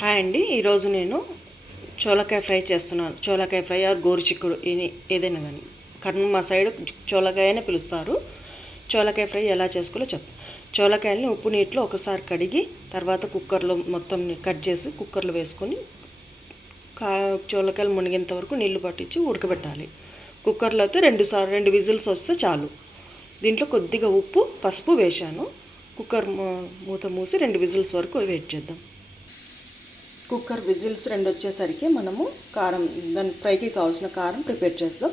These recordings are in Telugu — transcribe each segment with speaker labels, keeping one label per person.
Speaker 1: హాయ్ అండి. ఈరోజు నేను చోలకాయ ఫ్రై చేస్తున్నాను. చోలకాయ ఫ్రై ఆర్ గోరుచిక్కుడు ఇది ఏదైనా కానీ కర్నూలు మా సైడ్ చోలకాయనే పిలుస్తారు. చోలకాయ ఫ్రై ఎలా చేసుకోవాలో చెప్ చోలకాయలని ఉప్పు నీటిలో ఒకసారి కడిగి తర్వాత కుక్కర్లో మొత్తం కట్ చేసి కుక్కర్లో వేసుకొని కా చోలకాయలు మునిగేంత వరకు నీళ్ళు పట్టించి ఉడకబెట్టాలి. కుక్కర్లో అయితే రెండు సార్లు రెండు విజిల్స్ వస్తే చాలు. దీంట్లో కొద్దిగా ఉప్పు పసుపు వేశాను. కుక్కర్ మూత మూసి రెండు విజిల్స్ వరకు వెయిట్ చేద్దాం. కుక్కర్ విజిల్స్ రెండు వచ్చేసరికి మనము కారం దాని ఫ్రైకి కావాల్సిన కారం ప్రిపేర్ చేద్దాం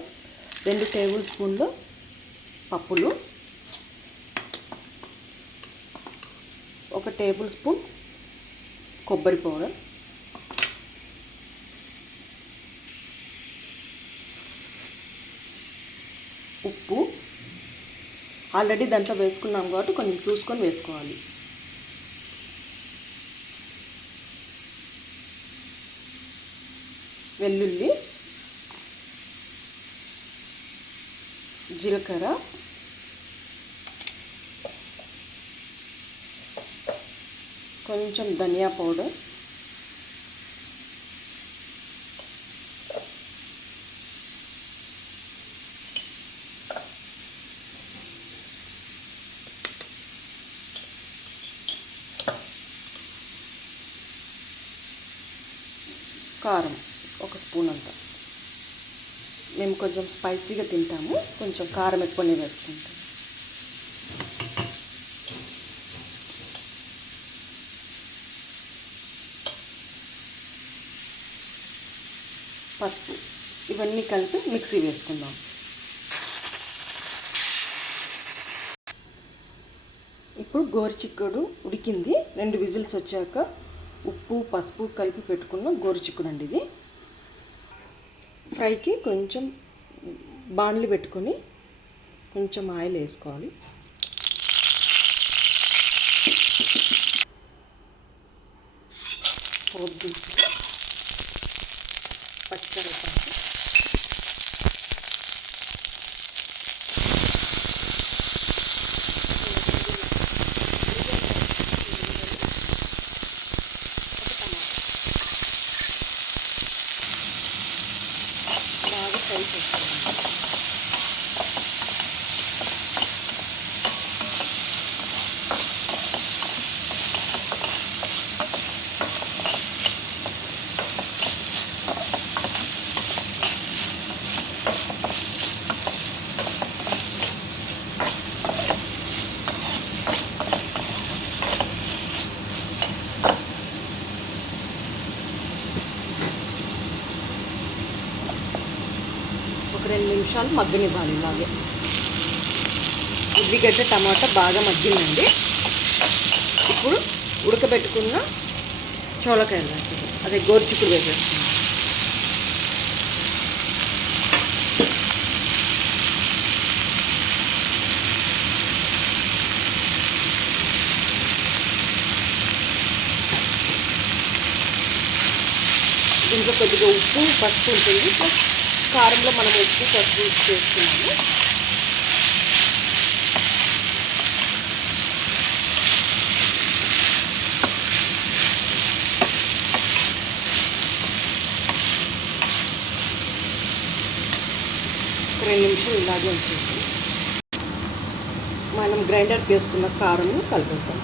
Speaker 1: రెండు టేబుల్ స్పూన్లు పప్పులు ఒక టేబుల్ స్పూన్ కొబ్బరి పౌడర్ ఉప్పు. ఆల్రెడీ దాంట్లో వేసుకున్నాం కాబట్టి కొంచెం చూసుకొని వేసుకోవాలి. వెల్లుల్లి జీలకర్ర కొంచెం ధనియా పౌడర్ కారం. ఒక స్పూన్ అంత. మేము కొంచెం స్పైసీగా తింటాము. కొంచెం కారం ఎక్కువనే వేసుకుంటాం. పసుపు ఇవన్నీ కలిపి మిక్సీ వేసుకుందాం. ఇప్పుడు గోరుచిక్కుడు ఉడికింది. రెండు విజిల్స్ వచ్చాక ఉప్పు పసుపు కలిపి పెట్టుకున్న గోరుచిక్కుడు అండి ఇది. ఫ్రైకి కొంచెం బాణలి పెట్టుకొని కొంచెం ఆయిల్ వేసుకోవాలి. పచ్చి దినుసులు, పచ్చికరివేపాకు బాగా ఫ్రై చేసుకోవాలి ఒక రెండు నిమిషాలు మగ్గనివ్వాలి ఇలాగే. ఉద్దిగడ్డ టమాటా బాగా మగ్గిందండి. ఇప్పుడు ఉడకబెట్టుకున్న చోళకాయలు వేసేది అదే గోరుచిక్కుడు వేసేస్తున్నాం దీంట్లో కొద్దిగా ఉప్పు పసుపు ఉంటుంది. ప్లస్ కారంలో మనం ఉప్పు పసుపు చేసుకున్నాము. రెండు నిమిషాలు ఇలాగే ఉంటుంది మనం గ్రైండర్ చేసుకున్న కారంను కలుపుతాం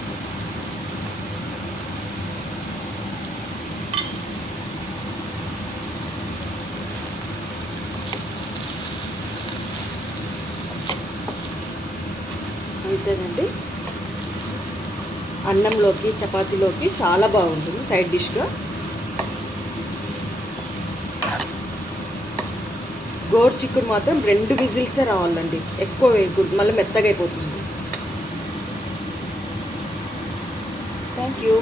Speaker 1: అంతేనండి అన్నంలోకి చపాతీలోకి చాలా బాగుంటుంది సైడ్ డిష్గా. గోరు చిక్కుడు మాత్రం రెండు విజిల్సే రావాలండి. ఎక్కువ వేయకూడదు. మళ్ళీ మెత్తగా అయిపోతుంది. Thank you